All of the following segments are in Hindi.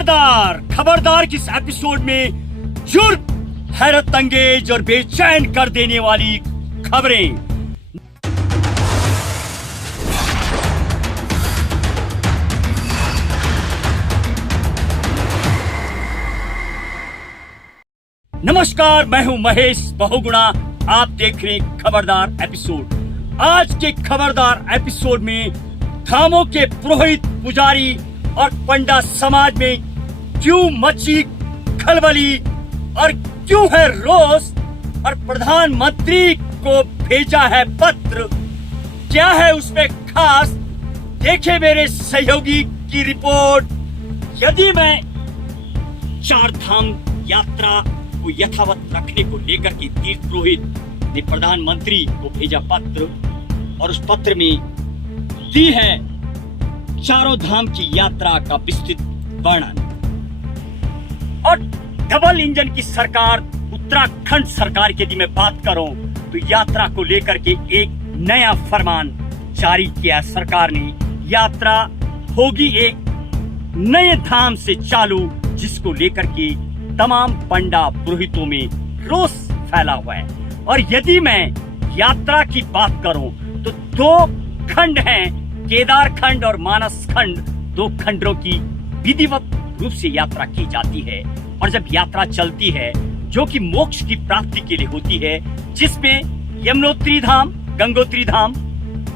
खबरदार खबरदार किस एपिसोड में जुर्म, हैरत अंगेज और बेचैन कर देने वाली खबरें। नमस्कार, मैं हूं महेश बहुगुणा। आप देख रहे हैं खबरदार एपिसोड। आज के खबरदार एपिसोड में धामों के पुरोहित, पुजारी और पंडा समाज में क्यों मची खलबली और क्यों है रोष, और प्रधानमंत्री को भेजा है पत्र, क्या है उसमें खास, देखे मेरे सहयोगी की रिपोर्ट। यदि मैं चार धाम यात्रा को यथावत रखने को लेकर के तीर्थ पुरोहित ने प्रधानमंत्री को भेजा पत्र, और उस पत्र में दी है चारों धाम की यात्रा का विस्तृत वर्णन। और डबल इंजन की सरकार, उत्तराखंड सरकार की यदि मैं बात करूं तो यात्रा को लेकर के एक नया फरमान जारी किया सरकार ने। यात्रा होगी एक नए धाम से चालू, जिसको लेकर के तमाम पंडा पुरोहितों में रोष फैला हुआ है। और यदि मैं यात्रा की बात करूं तो दो खंड हैं, केदार खंड और मानस खंड। दो खंडों की विधिवत रूप से यात्रा की जाती है, और जब यात्रा चलती है जो कि मोक्ष की प्राप्ति के लिए होती है, जिसमें यमुनोत्री धाम, गंगोत्री धाम,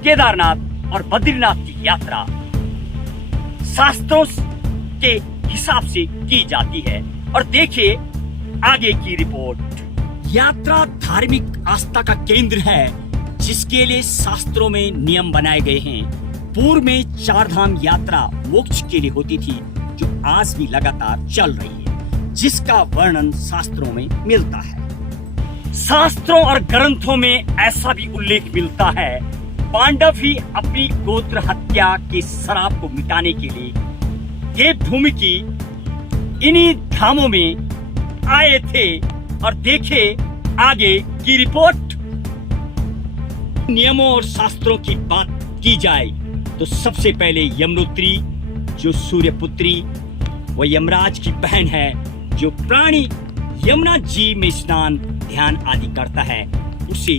केदारनाथ और बद्रीनाथ की यात्रा शास्त्रों के हिसाब से की जाती है। और देखिए आगे की रिपोर्ट। यात्रा धार्मिक आस्था का केंद्र है, जिसके लिए शास्त्रों में नियम बनाए गए हैं। पूर्व में चार धाम यात्रा मोक्ष के लिए होती थी, जो आज भी लगातार चल रही है, जिसका वर्णन शास्त्रों में मिलता है। शास्त्रों और ग्रंथों में ऐसा भी उल्लेख मिलता है, पांडव ही अपनी गोत्र हत्या के श्राप को मिटाने के लिए देवभूमि की इन्हीं धामों में आए थे। और देखे आगे की रिपोर्ट। नियमों और शास्त्रों की बात की जाए तो सबसे पहले यमुनोत्री, जो सूर्यपुत्री व यमराज की बहन है, जो प्राणी यमुना जी में स्नान, ध्यान आदि करता है, उसे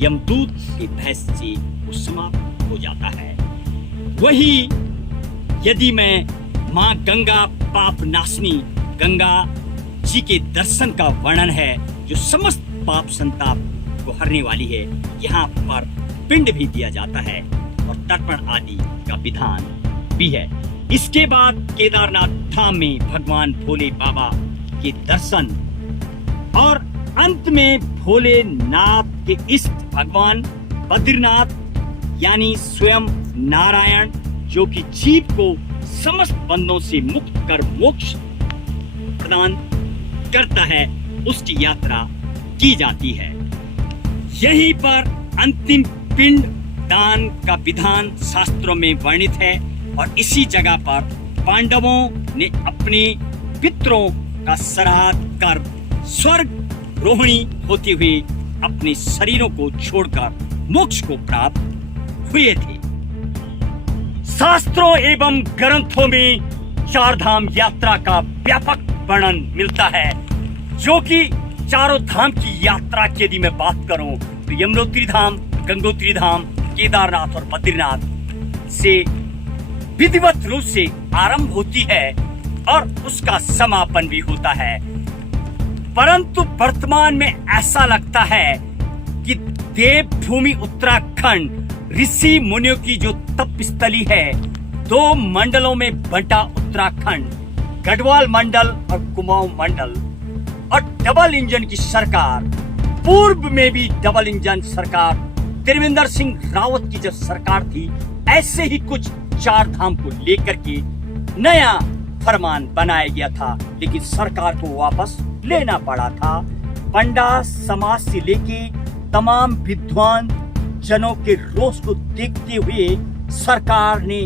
यमदूत के बहस से वो समाप्त हो जाता है। वही यदि मैं माँ गंगा पाप नाशनी गंगा जी के दर्शन का वर्णन है, जो समस्त पाप संताप को हरने वाली है। यहाँ पर पिंड भी दिया जाता है और तर्पण आदि का विधान भी है। इसके बाद केदारनाथ धाम में भगवान भोले बाबा के दर्शन, और अंत में भोलेनाथ के इष्ट भगवान बद्रीनाथ यानी स्वयं नारायण, जो कि जीव को समस्त बंधनों से मुक्त कर मोक्ष प्रदान करता है, उसकी यात्रा की जाती है। यहीं पर अंतिम पिंड दान का विधान शास्त्रों में वर्णित है, और इसी जगह पर पांडवों ने अपने पितरों का श्राद्ध कर स्वर्ग रोहिणी होते हुए अपने शरीरों को छोड़कर मोक्ष को प्राप्त हुए थे। शास्त्रों एवं ग्रंथों में चार धाम यात्रा का व्यापक वर्णन मिलता है, जो कि चारों धाम की यात्रा की यदि मैं बात करूं तो यमुनोत्री धाम, गंगोत्री धाम, केदारनाथ और बद्रीनाथ से विधिवत रूप से आरंभ होती है और उसका समापन भी होता है। परंतु वर्तमान में ऐसा लगता है कि देवभूमि उत्तराखंड ऋषि मुनियों की जो तप स्थली है, दो मंडलों में बंटा उत्तराखंड, गढ़वाल मंडल और कुमाऊं मंडल, और डबल इंजन की सरकार। पूर्व में भी डबल इंजन सरकार त्रिवेंद्र सिंह रावत की जब सरकार थी, ऐसे ही कुछ चार धाम को लेकर के नया फरमान बनाया गया था, लेकिन सरकार को वापस लेना पड़ा था। पंडा समाज से लेके तमाम विद्वान जनों के रोष को देखते हुए सरकार ने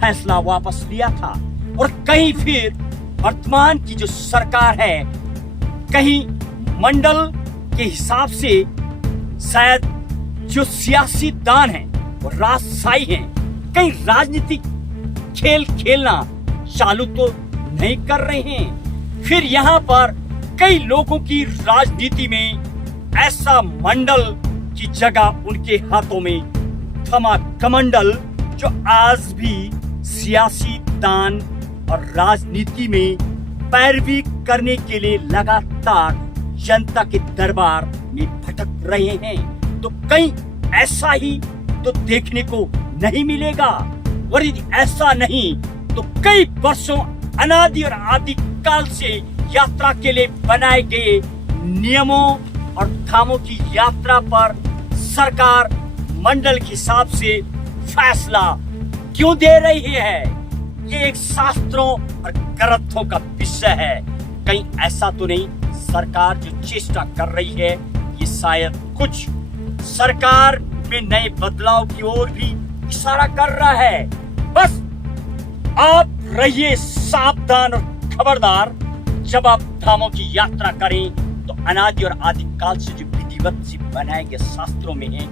फैसला वापस लिया था। और कहीं फिर वर्तमान की जो सरकार है, कहीं मंडल के हिसाब से शायद जो सियासीदान हैं और राजशाही हैं, कहीं राजनीतिक खेल खेलना चालू तो नहीं कर रहे हैं। फिर यहाँ पर कई लोगों की राजनीति में ऐसा मंडल की जगह उनके हाथों में थमा कमंडल, जो आज भी सियासी तान और राजनीति में पैरवी करने के लिए लगातार जनता के दरबार में भटक रहे हैं। तो कहीं ऐसा ही तो देखने को नहीं मिलेगा, और यदि ऐसा नहीं तो कई वर्षों अनादि और आदि काल से यात्रा के लिए बनाए गए नियमों और धामों की यात्रा पर सरकार मंडल के हिसाब से फैसला क्यों दे रही है? ये एक शास्त्रों और ग्रंथों का विषय है। कहीं ऐसा तो नहीं सरकार जो चेष्टा कर रही है ये शायद कुछ सरकार में नए बदलाव की ओर भी इशारा कर रहा है। बस आप रहिए सावधान और खबरदार। जब आप धामों की यात्रा करें तो अनादि और आदि काल से जो विधिवत से बनाए गए शास्त्रों में है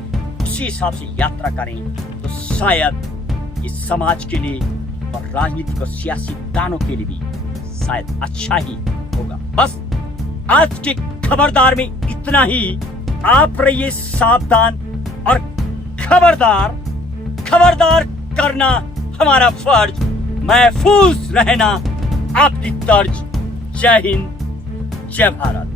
उसी हिसाब से यात्रा करें तो शायद इस समाज के लिए और राजनीतिक और सियासी दानों के लिए भी शायद अच्छा ही होगा। बस आज के खबरदार में इतना ही। आप रहिए सावधान और खबरदार। खबरदार करना हमारा फर्ज, महफूज रहना आपकी तर्ज। जय हिंद, जय भारत।